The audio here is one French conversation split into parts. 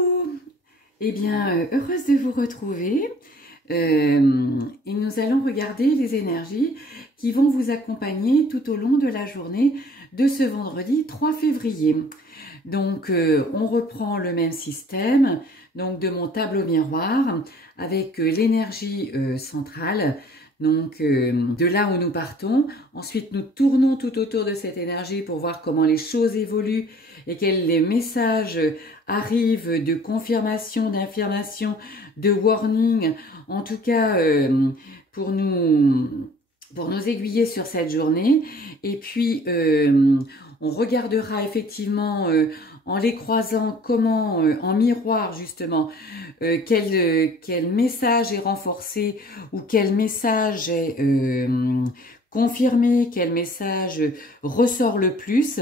Coucou! Eh bien, heureuse de vous retrouver. Et nous allons regarder les énergies qui vont vous accompagner tout au long de la journée de ce vendredi 3 février. Donc, on reprend le même système, donc de mon tableau miroir, avec l'énergie centrale, donc de là où nous partons. Ensuite, nous tournons tout autour de cette énergie pour voir comment les choses évoluent et quels messages arrivent de confirmation, d'information, de warning, en tout cas pour nous aiguiller sur cette journée. Et puis, on regardera effectivement en les croisant comment, en miroir justement, quel message est renforcé ou quel message est confirmé, quel message ressort le plus.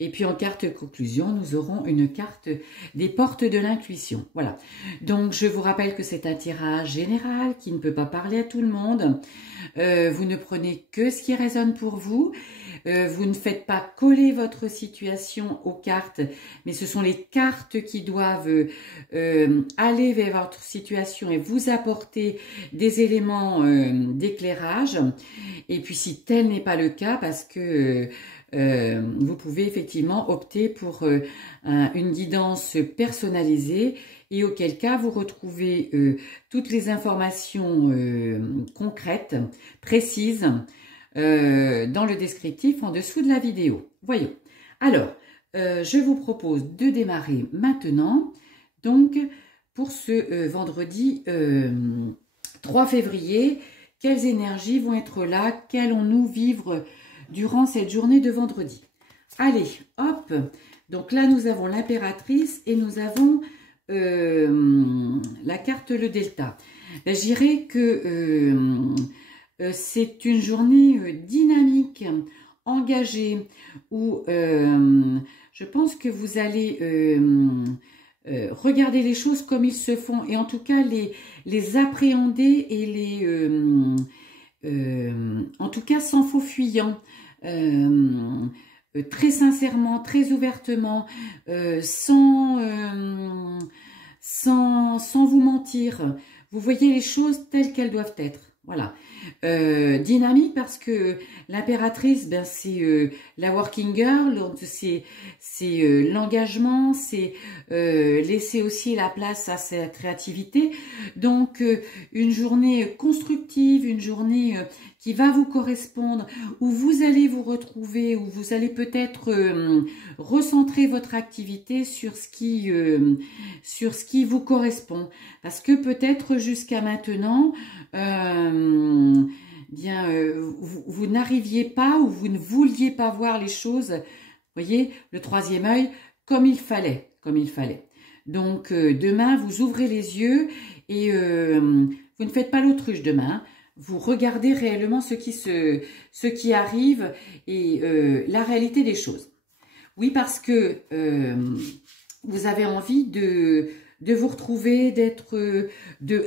Et puis en carte conclusion, nous aurons une carte des portes de l'intuition. Voilà. Donc je vous rappelle que c'est un tirage général qui ne peut pas parler à tout le monde. Vous ne prenez que ce qui résonne pour vous. Vous ne faites pas coller votre situation aux cartes, mais ce sont les cartes qui doivent aller vers votre situation et vous apporter des éléments d'éclairage. Et puis si tel n'est pas le cas, parce que vous pouvez effectivement opter pour une guidance personnalisée, et auquel cas vous retrouvez toutes les informations concrètes, précises, dans le descriptif en dessous de la vidéo. Voyons. Alors, je vous propose de démarrer maintenant, donc pour ce vendredi 3 février, quelles énergies vont être là, qu'allons-nous vivre durant cette journée de vendredi. Allez, hop, donc là nous avons l'impératrice et nous avons la carte le delta. Ben, je dirais que c'est une journée dynamique, engagée, où je pense que vous allez regarder les choses comme ils se font, et en tout cas les appréhender et en tout cas sans faux fuyant, très sincèrement, très ouvertement, sans vous mentir. Vous voyez les choses telles qu'elles doivent être. Voilà. Dynamique parce que l'impératrice, ben, c'est la working girl, donc c'est l'engagement, c'est laisser aussi la place à sa créativité. Donc une journée constructive, une journée qui va vous correspondre, où vous allez vous retrouver, où vous allez peut-être recentrer votre activité sur ce qui vous correspond. Parce que peut-être jusqu'à maintenant, vous n'arriviez pas ou vous ne vouliez pas voir les choses, voyez, le troisième œil, comme il fallait. Donc demain, vous ouvrez les yeux et vous ne faites pas l'autruche demain. Vous regardez réellement ce qui arrive et la réalité des choses. Oui, parce que vous avez envie de vous retrouver,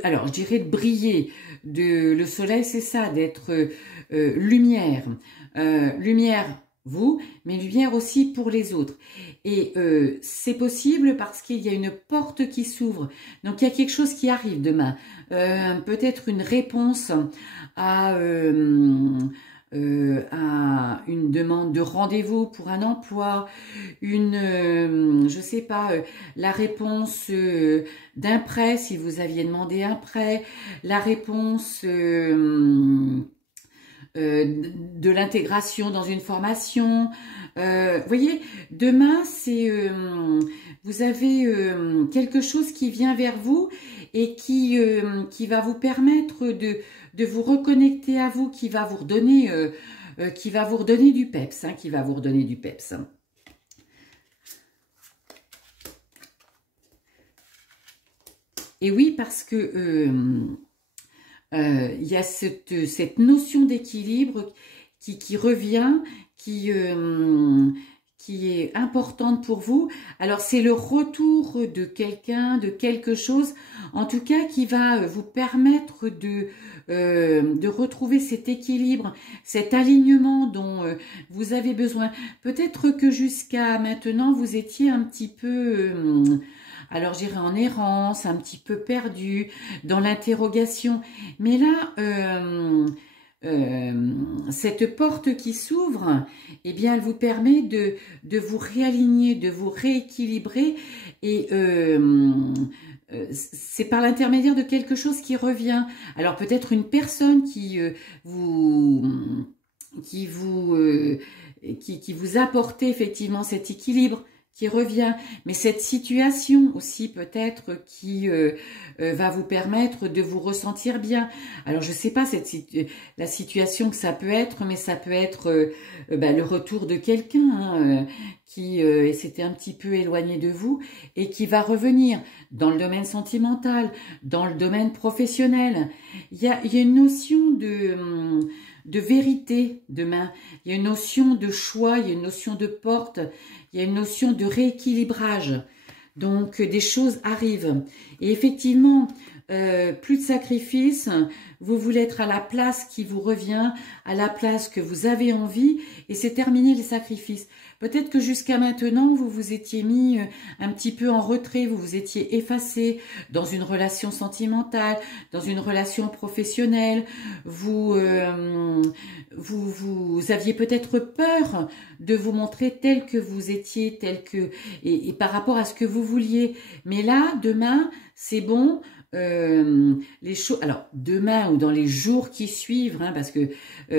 alors je dirais de briller, le soleil c'est ça, d'être lumière, lumière vous, mais lumière aussi pour les autres. Et c'est possible parce qu'il y a une porte qui s'ouvre, donc il y a quelque chose qui arrive demain, peut-être une réponse à une demande de rendez-vous pour un emploi, je sais pas, la réponse d'un prêt si vous aviez demandé un prêt, la réponse de l'intégration dans une formation. Voyez, demain c'est vous avez quelque chose qui vient vers vous et qui va vous permettre de vous reconnecter à vous, qui va vous redonner du peps, qui va vous redonner du peps. Et oui, parce que il y a cette notion d'équilibre qui revient, qui est importante pour vous. Alors c'est le retour de quelqu'un, de quelque chose, en tout cas qui va vous permettre de retrouver cet équilibre, cet alignement dont vous avez besoin. Peut-être que jusqu'à maintenant vous étiez un petit peu alors j'irai en errance, un petit peu perdu, dans l'interrogation. Mais là, cette porte qui s'ouvre, eh bien, elle vous permet de vous réaligner, de vous rééquilibrer, et c'est par l'intermédiaire de quelque chose qui revient. Alors peut-être une personne qui vous apporte effectivement cet équilibre qui revient, mais cette situation aussi peut-être qui va vous permettre de vous ressentir bien. Alors je sais pas la situation que ça peut être, mais ça peut être le retour de quelqu'un qui s'était un petit peu éloigné de vous et qui va revenir dans le domaine sentimental, dans le domaine professionnel. Il y a une notion de vérité demain, il y a une notion de choix, il y a une notion de porte, il y a une notion de rééquilibrage. Donc des choses arrivent. Et effectivement, plus de sacrifices, vous voulez être à la place qui vous revient, à la place que vous avez envie, et c'est terminer les sacrifices. Peut-être que jusqu'à maintenant, vous vous étiez mis un petit peu en retrait, vous vous étiez effacé dans une relation sentimentale, dans une relation professionnelle, vous aviez peut-être peur de vous montrer tel que vous étiez, et par rapport à ce que vous vouliez. Mais là, demain, c'est bon. Les choses, alors demain ou dans les jours qui suivent, hein, parce que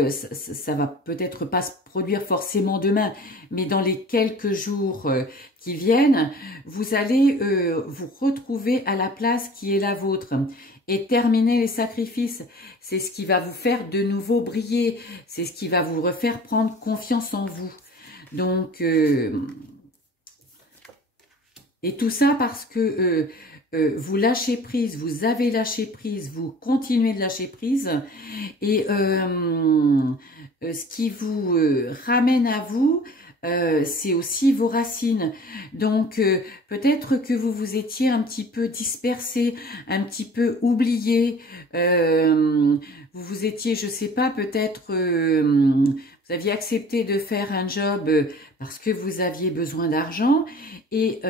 ça va peut-être pas se produire forcément demain, mais dans les quelques jours qui viennent, vous allez vous retrouver à la place qui est la vôtre et terminer les sacrifices. C'est ce qui va vous faire de nouveau briller, c'est ce qui va vous refaire prendre confiance en vous. Donc et tout ça parce que vous lâchez prise, vous avez lâché prise, vous continuez de lâcher prise, et ce qui vous ramène à vous, c'est aussi vos racines. Donc peut-être que vous vous étiez un petit peu dispersé, un petit peu oublié, vous vous étiez, je sais pas, peut-être vous aviez accepté de faire un job parce que vous aviez besoin d'argent, et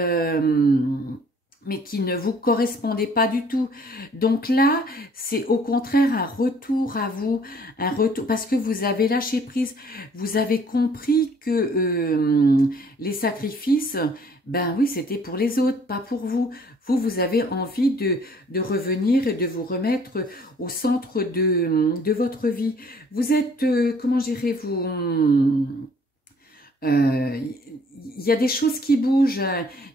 mais qui ne vous correspondait pas du tout. Donc là, c'est au contraire un retour à vous, un retour, parce que vous avez lâché prise, vous avez compris que les sacrifices, ben oui, c'était pour les autres, pas pour vous. Vous avez envie de revenir et de vous remettre au centre de votre vie. Vous êtes, comment direz-vous, il y a des choses qui bougent,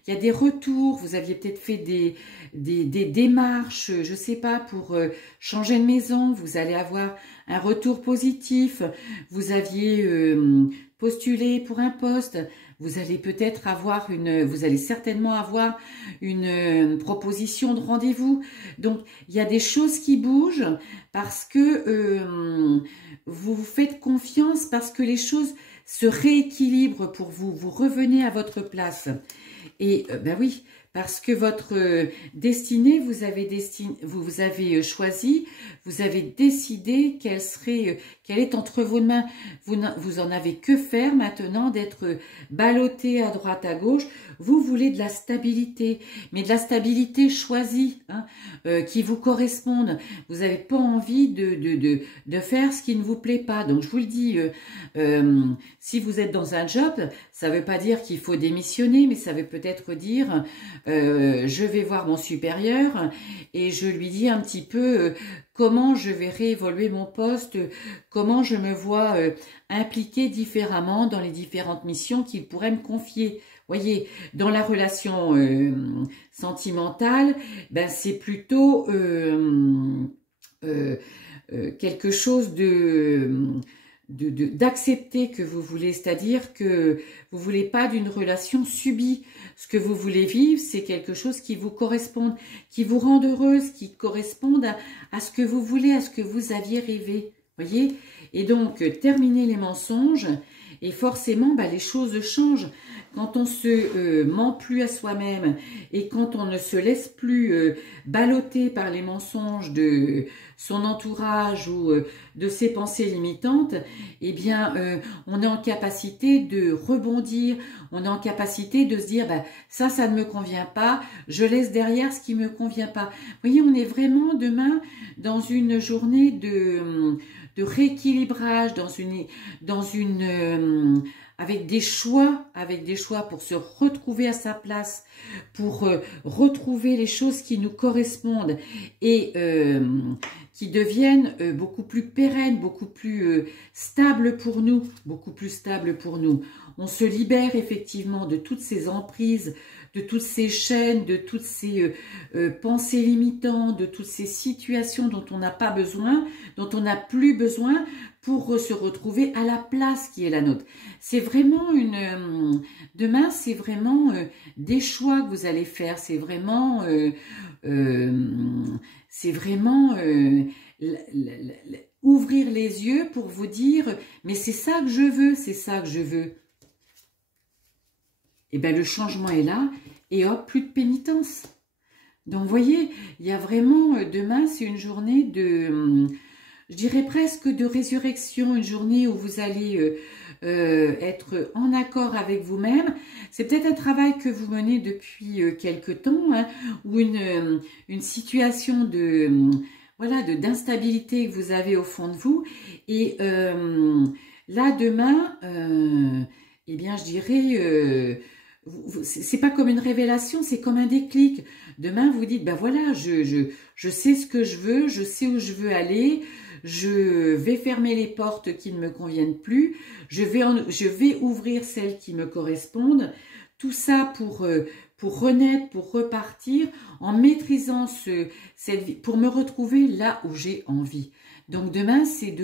il y a des retours, vous aviez peut-être fait des démarches, je sais pas, pour changer de maison, vous allez avoir un retour positif, vous aviez postulé pour un poste, vous allez peut-être avoir vous allez certainement avoir une proposition de rendez-vous. Donc il y a des choses qui bougent parce que vous vous faites confiance, parce que les choses se rééquilibre pour vous, vous revenez à votre place. Et ben oui, parce que votre destinée, vous avez choisi, vous avez décidé qu'elle est entre vos mains. Vous en avez que faire maintenant d'être ballotté à droite, à gauche. Vous voulez de la stabilité, mais de la stabilité choisie, hein, qui vous corresponde. Vous n'avez pas envie de faire ce qui ne vous plaît pas. Donc je vous le dis, si vous êtes dans un job, ça ne veut pas dire qu'il faut démissionner, mais ça veut peut-être dire je vais voir mon supérieur et je lui dis un petit peu comment je vais réévoluer mon poste, comment je me vois impliquée différemment dans les différentes missions qu'il pourrait me confier. Voyez, dans la relation sentimentale, ben c'est plutôt quelque chose d'accepter que vous voulez, c'est-à-dire que vous voulez pas d'une relation subie. Ce que vous voulez vivre, c'est quelque chose qui vous corresponde, qui vous rende heureuse, qui corresponde à ce que vous voulez, à ce que vous aviez rêvé. Voyez? Et donc, terminer les mensonges, et forcément, bah, les choses changent. quand on se ment plus à soi-même et quand on ne se laisse plus balloter par les mensonges de son entourage ou de ses pensées limitantes, eh bien, on est en capacité de rebondir, on est en capacité de se dire, bah, ça ne me convient pas, je laisse derrière ce qui me convient pas. Vous voyez, on est vraiment demain dans une journée de rééquilibrage, avec des choix pour se retrouver à sa place, pour retrouver les choses qui nous correspondent et qui deviennent beaucoup plus pérennes, beaucoup plus stables pour nous, On se libère effectivement de toutes ces emprises, de toutes ces chaînes, de toutes ces pensées limitantes, de toutes ces situations dont on n'a pas besoin, dont on n'a plus besoin pour se retrouver à la place qui est la nôtre. C'est vraiment demain, c'est vraiment des choix que vous allez faire, c'est vraiment ouvrir les yeux pour vous dire, mais c'est ça que je veux, c'est ça que je veux. Et bien le changement est là, et hop, plus de pénitence. Donc vous voyez, il y a vraiment, demain c'est une journée de, je dirais presque de résurrection, une journée où vous allez être en accord avec vous-même. C'est peut-être un travail que vous menez depuis quelque temps, hein, ou une situation voilà, d'instabilité que vous avez au fond de vous. Et là, demain, eh bien, je dirais, c'est pas comme une révélation, c'est comme un déclic. Demain, vous dites, ben voilà, je sais ce que je veux, je sais où je veux aller, je vais fermer les portes qui ne me conviennent plus, je vais ouvrir celles qui me correspondent. Tout ça pour renaître, pour repartir, en maîtrisant cette vie, pour me retrouver là où j'ai envie. Donc demain, c'est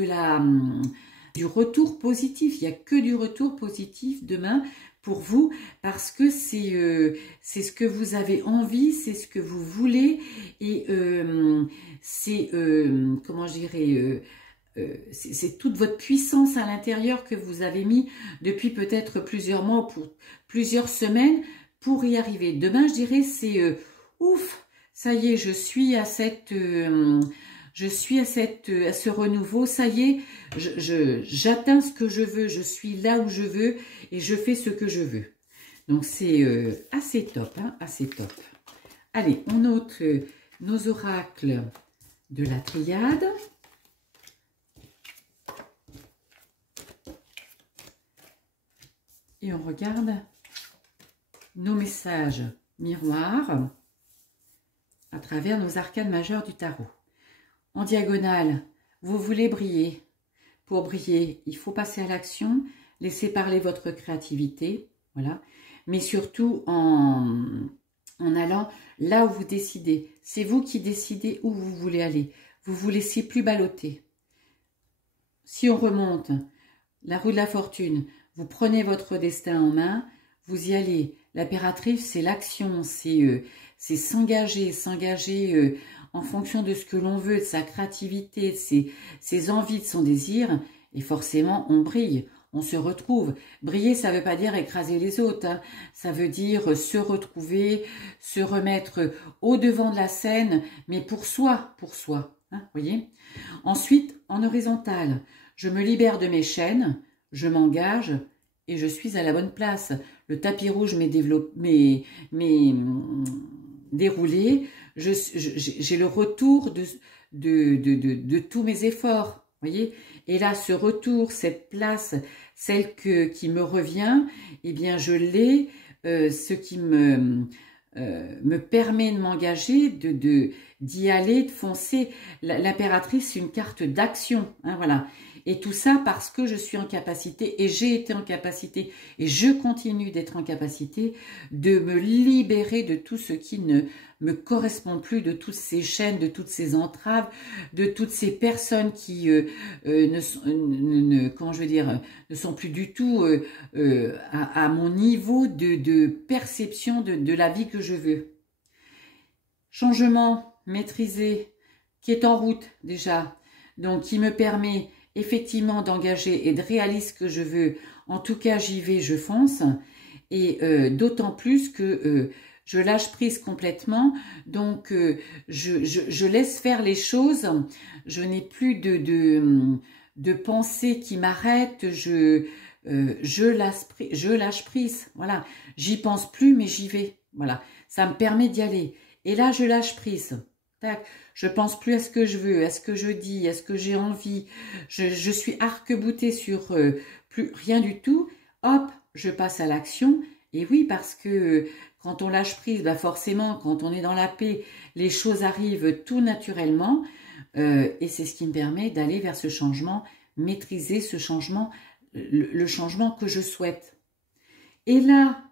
du retour positif. Il n'y a que du retour positif demain pour vous, parce que c'est ce que vous avez envie, c'est ce que vous voulez, et c'est, comment je dirais, c'est toute votre puissance à l'intérieur que vous avez mis depuis peut-être plusieurs mois, pour plusieurs semaines, pour y arriver. Demain, je dirais, c'est ouf, ça y est, je suis à ce renouveau, ça y est, j'atteins ce que je veux, je suis là où je veux et je fais ce que je veux. Donc c'est assez top, hein, assez top. Allez, on note nos oracles de la triade. Et on regarde nos messages miroirs à travers nos arcanes majeures du tarot. En diagonale, vous voulez briller. Pour briller, il faut passer à l'action, laisser parler votre créativité, voilà. Mais surtout en allant là où vous décidez. C'est vous qui décidez où vous voulez aller. Vous vous laissez plus balloter. Si on remonte la roue de la fortune, vous prenez votre destin en main, vous y allez. L'impératrice, c'est l'action, c'est s'engager en fonction de ce que l'on veut, de sa créativité, de ses envies, de son désir, et forcément, on brille, on se retrouve. Briller, ça ne veut pas dire écraser les autres, hein. Ça veut dire se retrouver, se remettre au devant de la scène, mais pour soi, hein, voyez. Ensuite, en horizontal, je me libère de mes chaînes, je m'engage et je suis à la bonne place. Le tapis rouge m'est déroulé, j'ai le retour de tous mes efforts, voyez. Et là, ce retour, cette place, celle qui me revient, eh bien, je l'ai, ce qui me permet de m'engager, d'y aller, de foncer. L'impératrice, c'est une carte d'action, hein, voilà. Et tout ça parce que je suis en capacité, et j'ai été en capacité, et je continue d'être en capacité de me libérer de tout ce qui ne me correspond plus, de toutes ces chaînes, de toutes ces entraves, de toutes ces personnes qui ne sont plus du tout à mon niveau de perception de la vie que je veux. Changement maîtrisé qui est en route déjà, donc qui me permet effectivement d'engager et de réaliser ce que je veux. En tout cas, j'y vais, je fonce. Et d'autant plus que je lâche prise complètement, donc je laisse faire les choses, je n'ai plus de pensée qui m'arrête, je lâche prise, voilà, j'y pense plus mais j'y vais, voilà, ça me permet d'y aller. Et là je lâche prise, tac, je pense plus à ce que je veux, à ce que je dis, à ce que j'ai envie, je suis arc-boutée sur plus rien du tout, hop, je passe à l'action. Et oui, parce que quand on lâche prise, bah forcément, quand on est dans la paix, les choses arrivent tout naturellement. Et c'est ce qui me permet d'aller vers ce changement, maîtriser ce changement, le changement que je souhaite. Et là,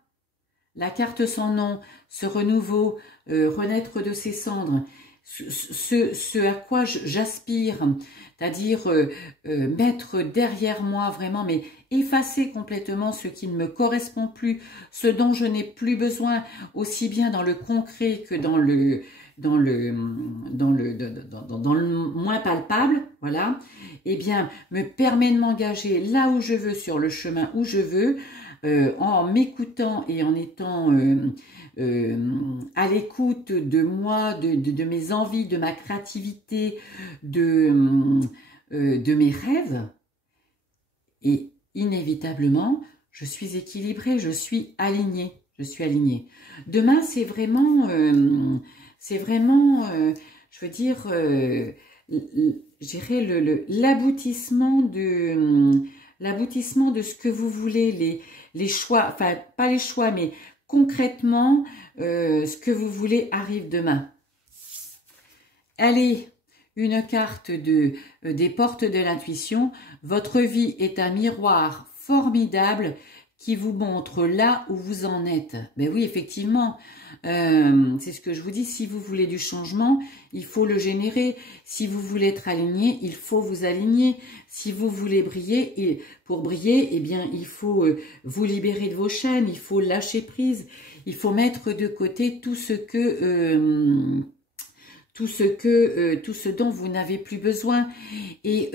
la carte sans nom, ce renouveau, renaître de ses cendres, ce à quoi j'aspire, c'est-à-dire mettre derrière moi vraiment, mais effacer complètement ce qui ne me correspond plus, ce dont je n'ai plus besoin, aussi bien dans le concret que dans le moins palpable, voilà, eh bien, me permet de m'engager là où je veux, sur le chemin où je veux, en m'écoutant et en étant à l'écoute de moi, de mes envies, de ma créativité, de mes rêves. Et inévitablement, je suis équilibrée, je suis alignée. Je suis alignée. Demain, c'est vraiment, je veux dire, l'aboutissement de ce que vous voulez, les choix, enfin pas les choix, mais concrètement, ce que vous voulez arrive demain. Allez, une carte des portes de l'intuition. Votre vie est un miroir formidable qui vous montre là où vous en êtes. Ben oui, effectivement, c'est ce que je vous dis, si vous voulez du changement, il faut le générer. Si vous voulez être aligné, il faut vous aligner. Si vous voulez briller, et pour briller, eh bien, il faut vous libérer de vos chaînes, il faut lâcher prise, il faut mettre de côté tout ce dont vous n'avez plus besoin et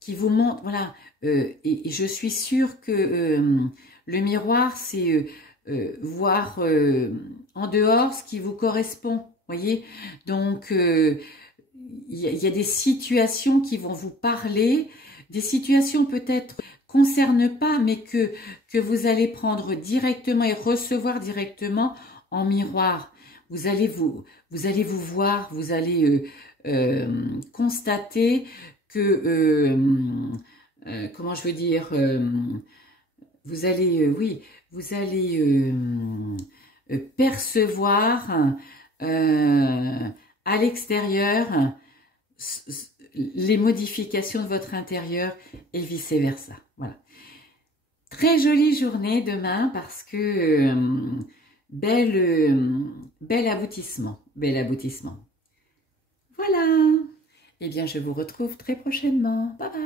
qui vous montre, voilà, et je suis sûre que le miroir, c'est voir en dehors ce qui vous correspond, voyez. Donc, il y a des situations qui vont vous parler, des situations peut-être concernent pas, mais que vous allez prendre directement et recevoir directement en miroir. Vous allez vous voir, vous allez constater que, comment je veux dire, vous allez, oui, vous allez percevoir à l'extérieur les modifications de votre intérieur et vice-versa. Voilà. Très jolie journée demain parce que bel aboutissement, bel aboutissement. Voilà. Eh bien, je vous retrouve très prochainement. Bye bye.